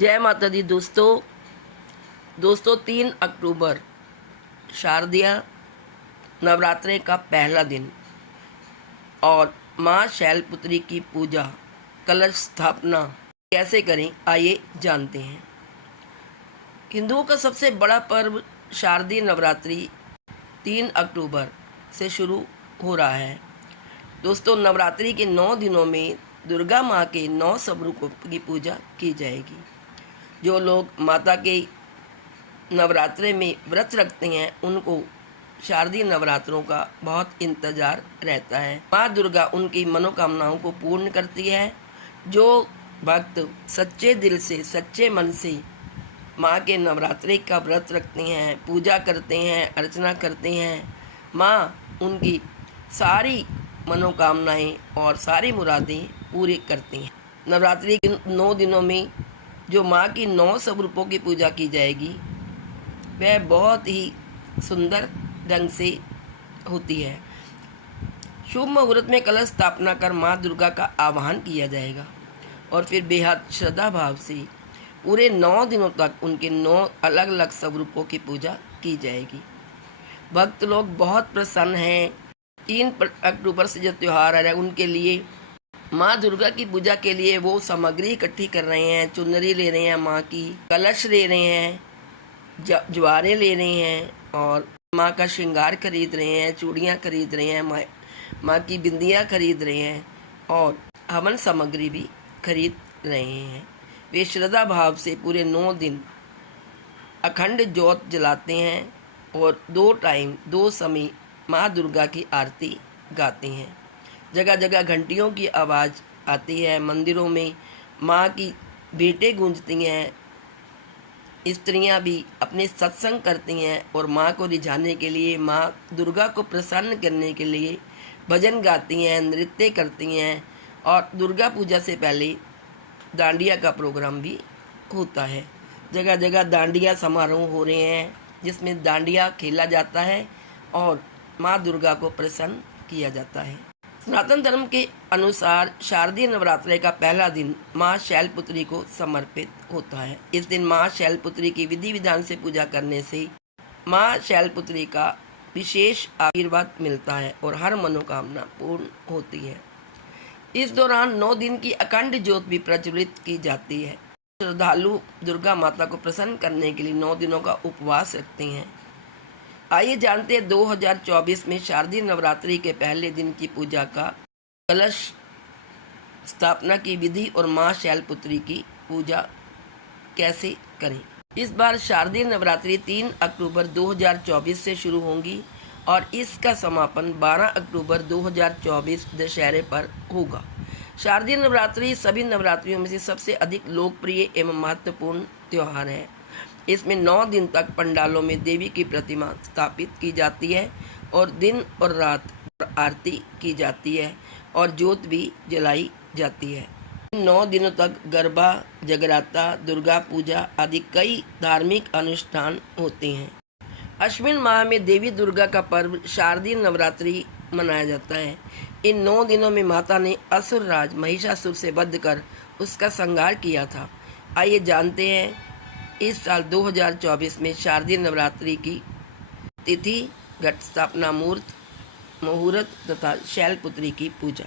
जय माता दी दोस्तों 3 अक्टूबर शारदीय नवरात्रे का पहला दिन और माँ शैलपुत्री की पूजा कलश स्थापना कैसे करें आइए जानते हैं। हिंदुओं का सबसे बड़ा पर्व शारदीय नवरात्रि 3 अक्टूबर से शुरू हो रहा है। दोस्तों, नवरात्रि के 9 दिनों में दुर्गा माँ के 9 स्वरूपों की पूजा की जाएगी। जो लोग माता के नवरात्रे में व्रत रखते हैं उनको शारदीय नवरात्रों का बहुत इंतजार रहता है। माँ दुर्गा उनकी मनोकामनाओं को पूर्ण करती है। जो भक्त सच्चे दिल से सच्चे मन से माँ के नवरात्रि का व्रत रखते हैं, पूजा करते हैं, अर्चना करते हैं, माँ उनकी सारी मनोकामनाएं और सारी मुरादें पूरी करती हैं। नवरात्रि के 9 दिनों में जो माँ की 9 स्वरूपों की पूजा की जाएगी वह बहुत ही सुंदर ढंग से होती है। शुभ मुहूर्त में कलश स्थापना कर माँ दुर्गा का आवाहन किया जाएगा और फिर बेहद श्रद्धा भाव से पूरे 9 दिनों तक उनके 9 अलग अलग स्वरूपों की पूजा की जाएगी। भक्त लोग बहुत प्रसन्न हैं। 3 अक्टूबर से जो त्यौहार आ रहा है उनके लिए माँ दुर्गा की पूजा के लिए वो सामग्री इकट्ठी कर रहे हैं। चुनरी ले रहे हैं, माँ की कलश ले रहे हैं, ज्वारे ले रहे हैं और माँ का श्रृंगार खरीद रहे हैं, चूड़ियाँ खरीद रहे हैं, माँ की बिंदियाँ खरीद रहे हैं और हवन सामग्री भी खरीद रहे हैं। वे श्रद्धा भाव से पूरे 9 दिन अखंड ज्योत जलाते हैं और 2 टाइम 2 समय माँ दुर्गा की आरती गाते हैं। जगह जगह घंटियों की आवाज़ आती है। मंदिरों में माँ की भेंटें गूंजती हैं। स्त्रियां भी अपने सत्संग करती हैं और माँ को रिझाने के लिए, माँ दुर्गा को प्रसन्न करने के लिए भजन गाती हैं, नृत्य करती हैं और दुर्गा पूजा से पहले डांडिया का प्रोग्राम भी होता है। जगह जगह डांडिया समारोह हो रहे हैं जिसमें डांडिया खेला जाता है और माँ दुर्गा को प्रसन्न किया जाता है। सनातन धर्म के अनुसार शारदीय नवरात्रि का पहला दिन माँ शैलपुत्री को समर्पित होता है। इस दिन माँ शैलपुत्री की विधि विधान से पूजा करने से माँ शैलपुत्री का विशेष आशीर्वाद मिलता है और हर मनोकामना पूर्ण होती है। इस दौरान 9 दिन की अखंड ज्योत भी प्रज्वलित की जाती है। श्रद्धालु दुर्गा माता को प्रसन्न करने के लिए 9 दिनों का उपवास रखते हैं। आइए जानते हैं 2024 में शारदीय नवरात्रि के पहले दिन की पूजा का कलश स्थापना की विधि और माँ शैलपुत्री की पूजा कैसे करें। इस बार शारदीय नवरात्रि 3 अक्टूबर 2024 से शुरू होंगी और इसका समापन 12 अक्टूबर 2024 दशहरे पर होगा। शारदीय नवरात्रि सभी नवरात्रियों में से सबसे अधिक लोकप्रिय एवं महत्वपूर्ण त्यौहार है। इसमें 9 दिन तक पंडालों में देवी की प्रतिमा स्थापित की जाती है और दिन और रात आरती की जाती है और ज्योत भी जलाई जाती है। 9 दिनों तक गरबा, जगराता, दुर्गा पूजा आदि कई धार्मिक अनुष्ठान होते हैं। अश्विन माह में देवी दुर्गा का पर्व शारदीय नवरात्रि मनाया जाता है। इन 9 दिनों में माता ने असुर राज महिषासुर से वध कर उसका संहार किया था। आइए जानते हैं इस साल 2024 में शारदीय नवरात्रि की तिथि, घट स्थापना मुहूर्त तथा शैलपुत्री की पूजा।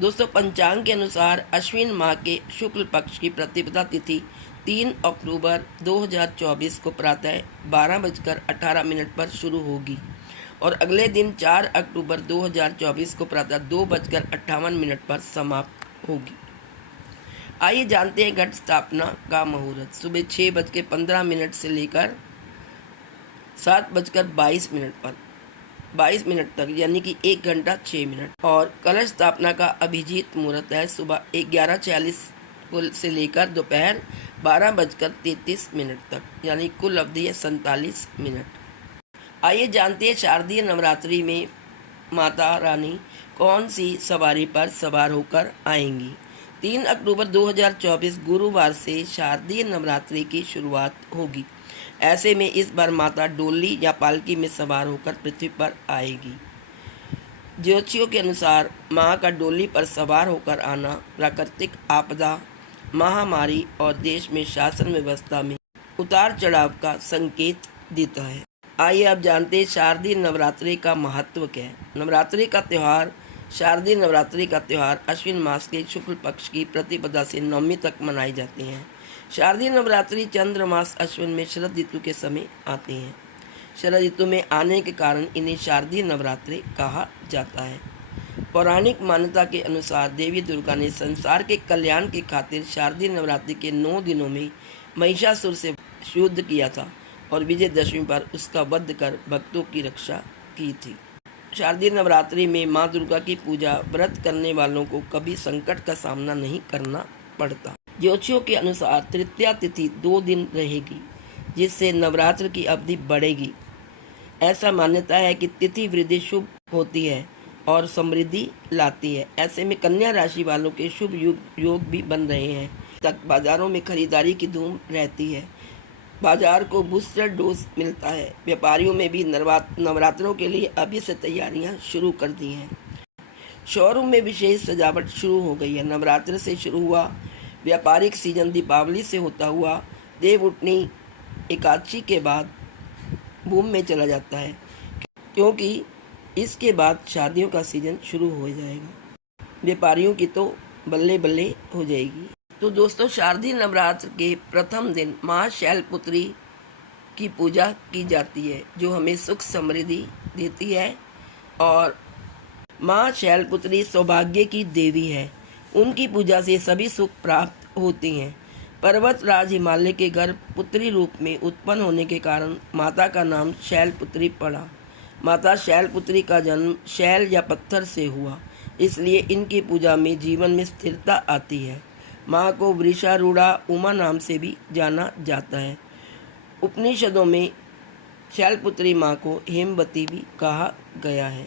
दोस्तों, पंचांग के अनुसार अश्विन माह के शुक्ल पक्ष की प्रतिपदा तिथि 3 अक्टूबर 2024 को प्रातः 12:18 पर शुरू होगी और अगले दिन 4 अक्टूबर 2024 को प्रातः 2:58 पर समाप्त होगी। आइए जानते हैं घट स्थापना का मुहूर्त। सुबह 6:15 से लेकर 7:22 तक, यानी कि 1 घंटा 6 मिनट। और कलश स्थापना का अभिजीत मुहूर्त है सुबह 11:40 से लेकर दोपहर 12:33 तक, यानी कुल अवधि है 47 मिनट। आइए जानते हैं शारदीय नवरात्रि में माता रानी कौन सी सवारी पर सवार होकर आएंगी। 3 अक्टूबर 2024 गुरुवार से शारदीय नवरात्रि की शुरुआत होगी। ऐसे में इस बार माता डोली या पालकी में सवार होकर पृथ्वी पर आएगी। ज्योतिषियों के अनुसार माँ का डोली पर सवार होकर आना प्राकृतिक आपदा महामारी और देश में शासन व्यवस्था में उतार चढ़ाव का संकेत देता है। आइए अब जानते हैं शारदीय नवरात्रि का महत्व क्या है। नवरात्रि का त्यौहार शारदीय नवरात्रि का त्यौहार अश्विन मास के शुक्ल पक्ष की प्रतिपदा से नवमी तक मनाई जाती हैं। शारदीय नवरात्रि चंद्र मास अश्विन में शरद ऋतु के समय आती हैं। शरद ऋतु में आने के कारण इन्हें शारदीय नवरात्रि कहा जाता है। पौराणिक मान्यता के अनुसार देवी दुर्गा ने संसार के कल्याण के खातिर शारदीय नवरात्रि के 9 दिनों में महिषासुर से युद्ध किया था और विजयदशमी पर उसका वध कर भक्तों की रक्षा की थी। शारदीय नवरात्रि में माँ दुर्गा की पूजा व्रत करने वालों को कभी संकट का सामना नहीं करना पड़ता। ज्योतिषियों के अनुसार तृतीया तिथि 2 दिन रहेगी, जिससे नवरात्र की अवधि बढ़ेगी। ऐसा मान्यता है कि तिथि वृद्धि शुभ होती है और समृद्धि लाती है। ऐसे में कन्या राशि वालों के शुभ योग भी बन रहे हैं। तक बाजारों में खरीदारी की धूम रहती है। बाजार को बूस्टर डोज मिलता है। व्यापारियों में भी नवरात्रों के लिए अभी से तैयारियां शुरू कर दी हैं। शोरूम में विशेष सजावट शुरू हो गई है। नवरात्र से शुरू हुआ व्यापारिक सीजन दीपावली से होता हुआ देवउठनी एकादशी के बाद बूम में चला जाता है, क्योंकि इसके बाद शादियों का सीजन शुरू हो जाएगा। व्यापारियों की तो बल्ले बल्ले हो जाएगी। तो दोस्तों, शारदीय नवरात्र के प्रथम दिन माँ शैलपुत्री की पूजा की जाती है, जो हमें सुख समृद्धि देती है। और माँ शैलपुत्री सौभाग्य की देवी है। उनकी पूजा से सभी सुख प्राप्त होते हैं। पर्वत राज हिमालय के गर्भ पुत्री रूप में उत्पन्न होने के कारण माता का नाम शैलपुत्री पड़ा। माता शैलपुत्री का जन्म शैल या पत्थर से हुआ, इसलिए इनकी पूजा में जीवन में स्थिरता आती है। माँ को वृषारूढ़ा उमा नाम से भी जाना जाता है। उपनिषदों में शैलपुत्री माँ को हेमवती भी कहा गया है।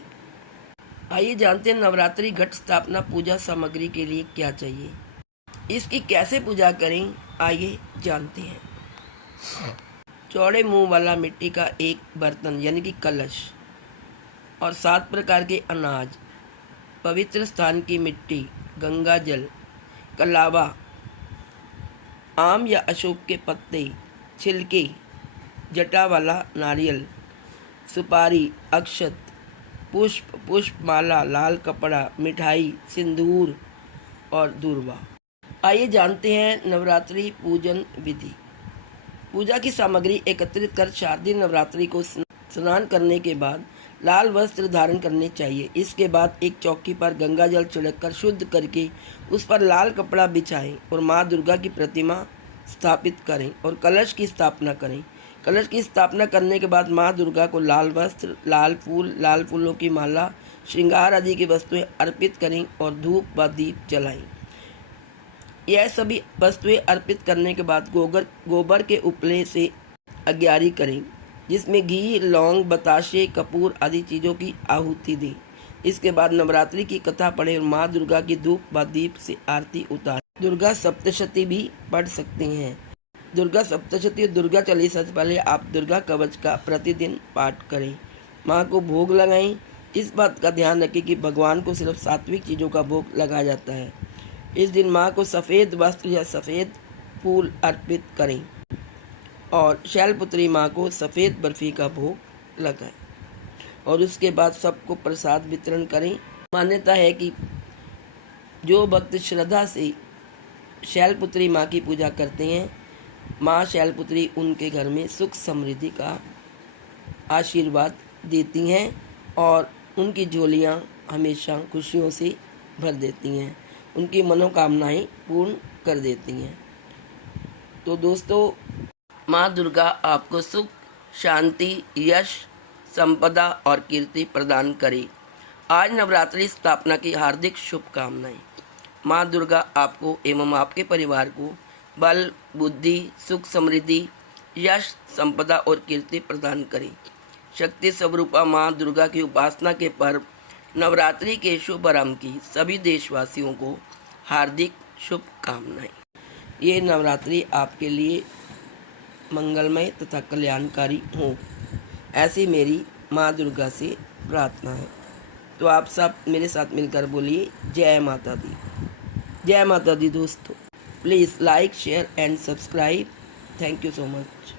आइए जानते हैं नवरात्रि घट स्थापना पूजा सामग्री के लिए क्या चाहिए, इसकी कैसे पूजा करें। आइए जानते हैं। चौड़े मुंह वाला मिट्टी का एक बर्तन यानी कि कलश और 7 प्रकार के अनाज, पवित्र स्थान की मिट्टी, गंगा जल, कलावा, आम या अशोक के पत्ते, छिलके, जटा वाला नारियल, सुपारी, अक्षत, पुष्पमाला, लाल कपड़ा, मिठाई, सिंदूर और दूर्वा। आइए जानते हैं नवरात्रि पूजन विधि। पूजा की सामग्री एकत्रित कर शारदीय नवरात्रि को स्नान करने के बाद लाल वस्त्र धारण करने चाहिए। इसके बाद एक चौकी पर गंगा जल छिड़ककर शुद्ध करके उस पर लाल कपड़ा बिछाएं और माँ दुर्गा की प्रतिमा स्थापित करें और कलश की स्थापना करें। कलश की स्थापना करने के बाद माँ दुर्गा को लाल वस्त्र, लाल फूल, लाल फूलों की माला, श्रृंगार आदि की वस्तुएं अर्पित करें और धूप व दीप जलाएं। यह सभी वस्तुएं अर्पित करने के बाद गोबर के उपले से अग्यारी करें, जिसमें घी, लौंग, बताशे, कपूर आदि चीज़ों की आहुति दें। इसके बाद नवरात्रि की कथा पढ़ें और माँ दुर्गा की धूप व दीप से आरती उतारें। दुर्गा सप्तशती भी पढ़ सकते हैं। दुर्गा सप्तशती और दुर्गा चालीसा से पहले आप दुर्गा कवच का प्रतिदिन पाठ करें। माँ को भोग लगाएं। इस बात का ध्यान रखें कि भगवान को सिर्फ सात्विक चीज़ों का भोग लगाया जाता है। इस दिन माँ को सफ़ेद वस्त्र या सफ़ेद फूल अर्पित करें और शैलपुत्री माँ को सफ़ेद बर्फ़ी का भोग लगाएं और उसके बाद सबको प्रसाद वितरण करें। मान्यता है कि जो भक्त श्रद्धा से शैलपुत्री माँ की पूजा करते हैं, माँ शैलपुत्री उनके घर में सुख समृद्धि का आशीर्वाद देती हैं और उनकी झोलियाँ हमेशा खुशियों से भर देती हैं, उनकी मनोकामनाएं पूर्ण कर देती हैं। तो दोस्तों, माँ दुर्गा आपको सुख, शांति, यश, संपदा और कीर्ति प्रदान करे। आज नवरात्रि स्थापना की हार्दिक शुभकामनाएं। माँ दुर्गा आपको एवं आपके परिवार को बल, बुद्धि, सुख, समृद्धि, यश, संपदा और कीर्ति प्रदान करे। शक्ति स्वरूपा माँ दुर्गा की उपासना के पर्व नवरात्रि के शुभ आरंभ की सभी देशवासियों को हार्दिक शुभकामनाएं। ये नवरात्रि आपके लिए मंगलमय तथा कल्याणकारी हो, ऐसी मेरी माँ दुर्गा से प्रार्थना है। तो आप सब मेरे साथ मिलकर बोलिए जय माता दी। जय माता दी दोस्तों। Please like, share and subscribe. Thank you so much.